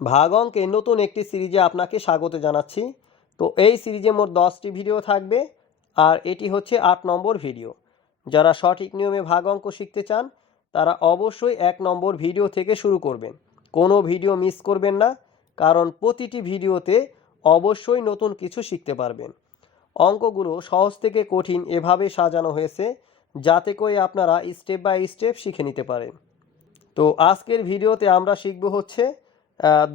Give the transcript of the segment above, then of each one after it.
ভাগ অঙ্কে নতুন একটি সিরিজে আপনাকে স্বাগত জানাচ্ছি। তো এই সিরিজে মোট দশটি ভিডিও থাকবে আর এটি হচ্ছে আট নম্বর ভিডিও। যারা সঠিক নিয়মে ভাগ অঙ্ক শিখতে চান, তারা অবশ্যই এক নম্বর ভিডিও থেকে শুরু করবেন। কোনো ভিডিও মিস করবেন না, কারণ প্রতিটি ভিডিওতে অবশ্যই নতুন কিছু শিখতে পারবেন। অঙ্কগুলো সহজ থেকে কঠিন এভাবে সাজানো হয়েছে, যাতে করে আপনারা স্টেপ বাই স্টেপ শিখে নিতে পারেন। তো আজকের ভিডিওতে আমরা শিখব হচ্ছে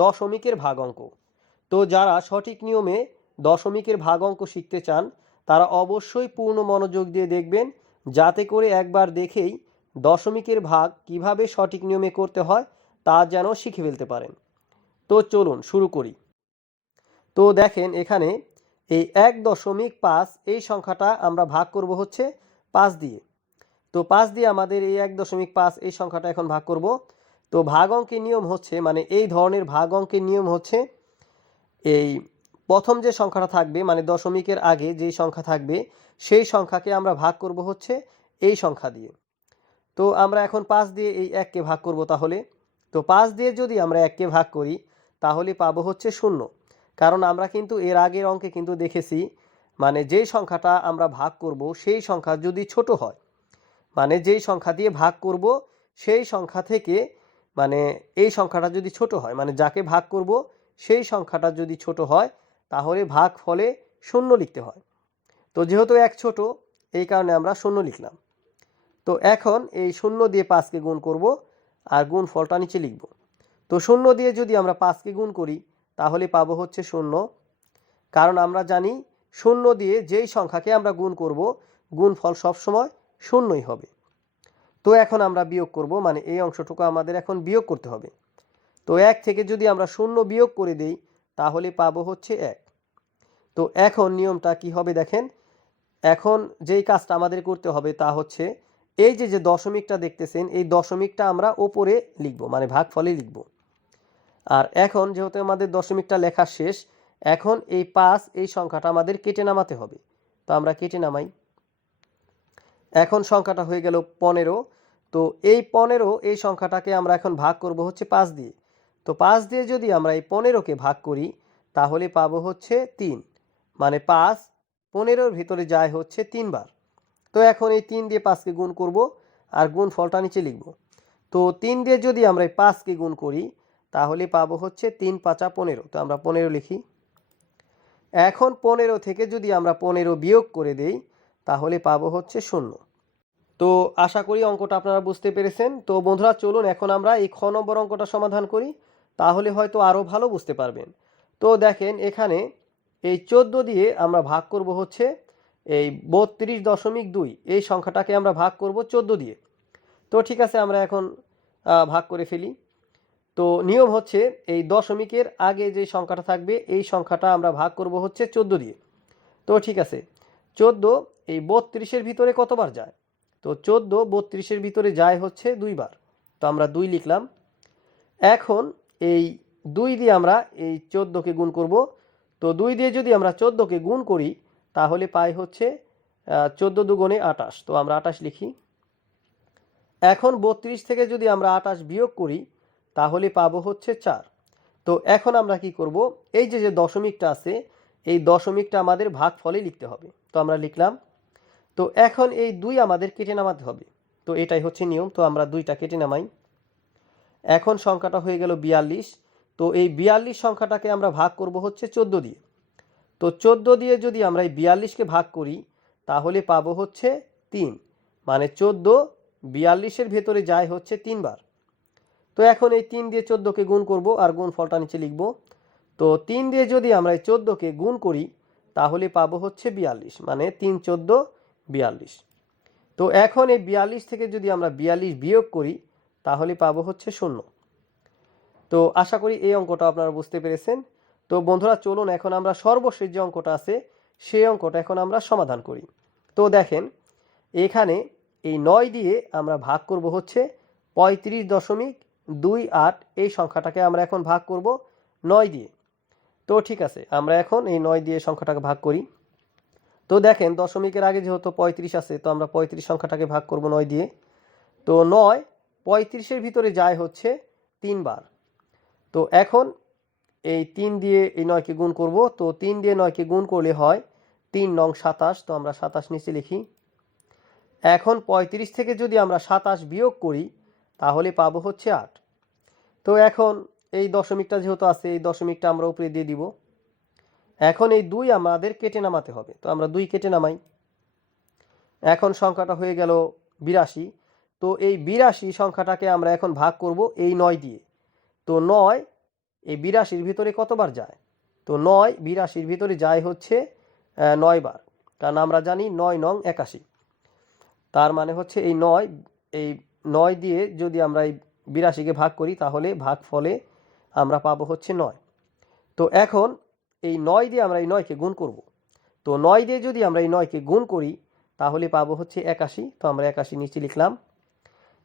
দশমিকের ভাগ অঙ্ক। তো যারা সঠিক নিয়মে দশমিকের ভাগ অঙ্ক শিখতে চান, তারা অবশ্যই পূর্ণ মনোযোগ দিয়ে দেখবেন, যাতে করে একবার দেখেই দশমিকের ভাগ কীভাবে সঠিক নিয়মে করতে হয় তা যেন শিখে ফেলতে পারেন। তো চলুন, শুরু করি। তো দেখেন এখানে এই এক দশমিক পাঁচ, এই সংখ্যাটা আমরা ভাগ করব হচ্ছে পাঁচ দিয়ে। তো পাঁচ দিয়ে আমাদের এই এক দশমিক পাঁচ, এই সংখ্যাটা এখন ভাগ করব। তো ভাগ অঙ্কের নিয়ম হচ্ছে মানে এই ধরনের ভাগ অঙ্কের নিয়ম হচ্ছে, এই প্রথম যে সংখ্যাটা থাকবে মানে দশমিকের আগে যেই সংখ্যা থাকবে, সেই সংখ্যাকে আমরা ভাগ করব হচ্ছে এই সংখ্যা দিয়ে। তো আমরা এখন পাঁচ দিয়ে এই এককে ভাগ করব তাহলে। তো পাঁচ দিয়ে যদি আমরা এককে ভাগ করি, তাহলে পাবো হচ্ছে শূন্য। কারণ আমরা কিন্তু এর আগের অঙ্কে কিন্তু দেখেছি মানে যেই সংখ্যাটা আমরা ভাগ করব, সেই সংখ্যা যদি ছোট হয় মানে যেই সংখ্যা দিয়ে ভাগ করব, সেই সংখ্যা থেকে মানে এই সংখ্যাটা যদি ছোট হয় মানে যাকে ভাগ করব, সেই সংখ্যাটা যদি ছোট হয়, তাহলে ভাগ ফলে শূন্য লিখতে হয়। তো যেহেতু এক ছোট, এই কারণে আমরা শূন্য লিখলাম। তো এখন এই শূন্য দিয়ে পাঁচকে গুণ করব আর গুণ ফলটা নিচে লিখব। তো শূন্য দিয়ে যদি আমরা পাঁচকে গুণ করি, তাহলে পাবো হচ্ছে শূন্য। কারণ আমরা জানি শূন্য দিয়ে যেই সংখ্যাকে আমরা গুণ করব গুণ ফল সবসময় শূন্যই হবে। তো এখন আমরা বিয়োগ করব মানে এই অংশটুকু আমাদের এখন বিয়োগ করতে হবে। তো এক থেকে যদি আমরা শূন্য বিয়োগ করে দেই, তাহলে পাবো হচ্ছে এক। তো এখন নিয়মটা কি হবে দেখেন, এখন যেই কাজটা আমাদের করতে হবে তা হচ্ছে, এই যে যে দশমিকটা দেখতেছেন, এই দশমিকটা আমরা ওপরে লিখব মানে ভাগফলে লিখব। আর এখন যেহেতু আমাদের দশমিকটা লেখা শেষ, এখন এই পাঁচ, এই সংখ্যাটা আমাদের কেটে নামাতে হবে। তো আমরা কেটে নামাই। এখন সংখ্যাটা হয়ে গেল পনেরো। তো এই পনেরো, এই সংখ্যাটাকে আমরা এখন ভাগ করব হচ্ছে পাঁচ দিয়ে। তো পাঁচ দিয়ে যদি আমরা এই পনেরোকে ভাগ করি, তাহলে পাবো হচ্ছে তিন। মানে পাঁচ পনেরোর ভিতরে যায় হচ্ছে তিনবার। তো এখন এই তিন দিয়ে পাঁচকে গুণ করব আর গুণ ফলটা নিচে লিখব। তো তিন দিয়ে যদি আমরা এই পাঁচকে গুণ করি, তাহলে পাবো হচ্ছে তিন পাঁচা পনেরো। তো আমরা পনেরো লিখি। এখন পনেরো থেকে যদি আমরা পনেরো বিয়োগ করে দেই তাহলে পাবো হচ্ছে শূন্য। তো আশা করি অঙ্কটা আপনারা বুঝতে পেরেছেন। তো বন্ধুরা, চলুন এখন আমরা এই খ নম্বর অঙ্কটা সমাধান করি। তাহলে হয়তো আরও ভালো বুঝতে পারবেন। তো দেখেন, এখানে এই চোদ্দ দিয়ে আমরা ভাগ করব হচ্ছে এই বত্রিশ দশমিক দুই। এই সংখ্যাটাকে আমরা ভাগ করব চোদ্দ দিয়ে। তো ঠিক আছে, আমরা এখন ভাগ করে ফেলি। তো নিয়ম হচ্ছে এই দশমিকের আগে যে সংখ্যাটা থাকবে, এই সংখ্যাটা আমরা ভাগ করব হচ্ছে চোদ্দ দিয়ে। তো ঠিক আছে, চোদ্দ এই বত্রিশের ভিতরে কতবার যায়? তো চোদ্দ বত্রিশের ভিতরে যায় হচ্ছে দুইবার। তো আমরা দুই লিখলাম। এখন এই দুই দিয়ে আমরা এই চোদ্দোকে গুণ করব। তো দুই দিয়ে যদি আমরা চোদ্দোকে গুণ করি, তাহলে পাই হচ্ছে চোদ্দ দুগুণে আটাশ তো আমরা আটাশ লিখি। এখন বত্রিশ থেকে যদি আমরা আটাশ বিয়োগ করি, তাহলে পাবো হচ্ছে চার। তো এখন আমরা কি করব? এই যে যে দশমিকটা আছে, এই দশমিকটা আমাদের ভাগ ফলে লিখতে হবে। তো আমরা লিখলাম তো এখন এই দুই আমাদের কেটে নামাতে হবে। তো এটাই হচ্ছে নিয়ম। তো আমরা দুইটা কেটে নামাই। এখন সংখ্যাটা হয়ে গেল বিয়াল্লিশ। তো এই বিয়াল্লিশ সংখ্যাটাকে আমরা ভাগ করব হচ্ছে চোদ্দ দিয়ে। তো চোদ্দ দিয়ে যদি আমরা এই বিয়াল্লিশকে ভাগ করি, তাহলে পাবো হচ্ছে তিন। মানে চোদ্দ বিয়াল্লিশের ভেতরে যায় হচ্ছে তিনবার। তো এখন এই তিন দিয়ে চোদ্দোকে গুণ করব আর গুণ ফলটা নিচে লিখব। তো তিন দিয়ে যদি আমরা এই চোদ্দোকে গুণ করি, তাহলে পাবো হচ্ছে বিয়াল্লিশ। মানে তিন চোদ্দ বিয়াল্লিশ। তো এখন এই বিয়াল্লিশ থেকে যদি আমরা বিয়াল্লিশ বিয়োগ করি, তাহলে পাবো হচ্ছে শূন্য। তো আশা করি এই অঙ্কটা আপনারা বুঝতে পেরেছেন। তো বন্ধুরা, চলুন এখন আমরা সর্বশেষ যে অঙ্কটা আছে, সেই অঙ্কটা এখন আমরা সমাধান করি। তো দেখেন, এখানে এই নয় দিয়ে আমরা ভাগ করব হচ্ছে পঁয়ত্রিশ দশমিক দুই আট, এই সংখ্যাটাকে আমরা এখন ভাগ করব নয় দিয়ে। তো ঠিক আছে, আমরা এখন এই নয় দিয়ে সংখ্যাটাকে ভাগ করি। তো দেখেন, দশমিকের আগে যেহেতু পঁয়ত্রিশ আছে, তো আমরা পঁয়ত্রিশ সংখ্যাটাকে ভাগ করব নয় দিয়ে। তো নয়, পঁয়ত্রিশের ভিতরে যায় হচ্ছে তিনবার। তো এখন এই তিন দিয়ে এই নয়কে গুণ করব, তো তিন দিয়ে নয়কে গুণ করলে হয় তিন নং সাতাশ, তো আমরা সাতাশ নিচে লিখি। এখন পঁয়ত্রিশ থেকে যদি আমরা সাতাশ বিয়োগ করি, তাহলে পাবো হচ্ছে আট। তো এখন এই দশমিকটা যেহেতু আছে, এই দশমিকটা আমরা উপরে দিয়ে দিব। এখন এই দুই আমাদের কেটে নামাতে হবে। তো আমরা দুই কেটে নামাই। এখন সংখ্যাটা হয়ে গেল বিরাশি। তো এই বিরাশি সংখ্যাটাকে আমরা এখন ভাগ করব এই নয় দিয়ে। তো নয় এই বিরাশির ভিতরে কতবার যায়? তো নয় বিরাশির ভিতরে যায় হচ্ছে আহ, নয় বার। কারণ আমরা জানি নয় নং একাশি। তার মানে হচ্ছে এই নয় এই নয় দিয়ে যদি আমরা এই বিরাশিকে ভাগ করি তাহলে ভাগ ফলে আমরা পাবো হচ্ছে নয়। তো এখন এই নয় দিয়ে আমরা এই নয়কে গুণ করব। তো নয় দিয়ে যদি আমরা এই নয়কে গুণ করি, তাহলে পাবো হচ্ছে একাশি। তো আমরা একাশি নিচে লিখলাম।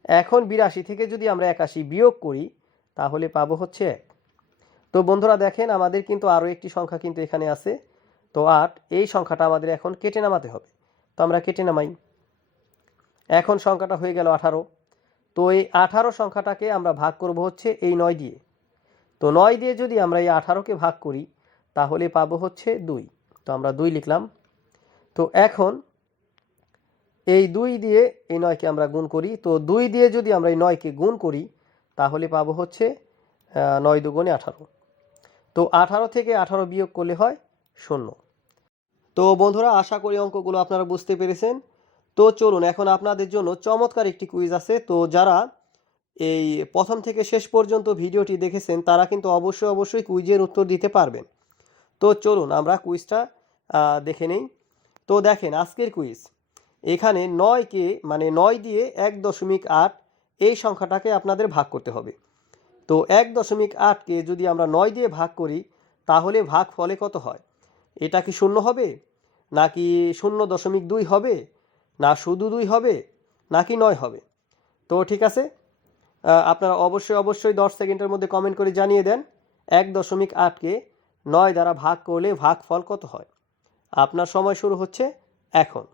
এখন বিরাশি থেকে যদি আমরা একাশি বিয়োগ করি, তাহলে পাবো হচ্ছে এক। তো বন্ধুরা দেখেন, আমাদের কিন্তু আরও একটি সংখ্যা কিন্তু এখানে আছে। তো আট, এই সংখ্যাটা আমাদের এখন কেটে নামাতে হবে। তো আমরা কেটে নামাই। এখন সংখ্যাটা হয়ে গেল আঠারো। তো এই আঠারো সংখ্যাটাকে আমরা ভাগ করব হচ্ছে এই নয় দিয়ে। তো নয় দিয়ে যদি আমরা এই আঠারোকে ভাগ করি তাহলে পাবো হচ্ছে দুই। তো আমরা দুই লিখলাম। তো এখন এই দুই দিয়ে এই নয়কে আমরা গুণ করি। তো দুই দিয়ে যদি আমরা এই নয়কে গুণ করি, তাহলে পাবো হচ্ছে নয় দুগুণে আঠারো। তো আঠারো থেকে আঠারো বিয়োগ করলে হয় শূন্য। তো বন্ধুরা, আশা করি অঙ্কগুলো আপনারা বুঝতে পেরেছেন। তো চলুন, এখন আপনাদের জন্য চমৎকার একটি কুইজ আছে। তো যারা এই প্রথম থেকে শেষ পর্যন্ত ভিডিওটি দেখেছেন, তারা কিন্তু অবশ্যই অবশ্যই কুইজের উত্তর দিতে পারবেন। তো চলুন আমরা কুইজটা দেখে নেই। তো দেখেন, আজকের কুইজ এখানে নয়কে মানে নয় দিয়ে এক দশমিক আট, এই সংখ্যাটাকে আপনাদের ভাগ করতে হবে। তো এক দশমিক আটকে যদি আমরা নয় দিয়ে ভাগ করি, তাহলে ভাগ ফলে কত হয়? এটা কি শূন্য হবে? নাকি শূন্য দশমিক দুই হবে? না শুধু দুই হবে? নাকি নয় হবে? তো ঠিক আছে? আপনারা অবশ্যই অবশ্যই দশ সেকেন্ডের মধ্যে কমেন্ট করে জানিয়ে দেন। এক দশমিক আটকে নয় দ্বারা ভাগ করলে ভাগ ফল কত হয়? আপনার সময় শুরু হচ্ছে এখন।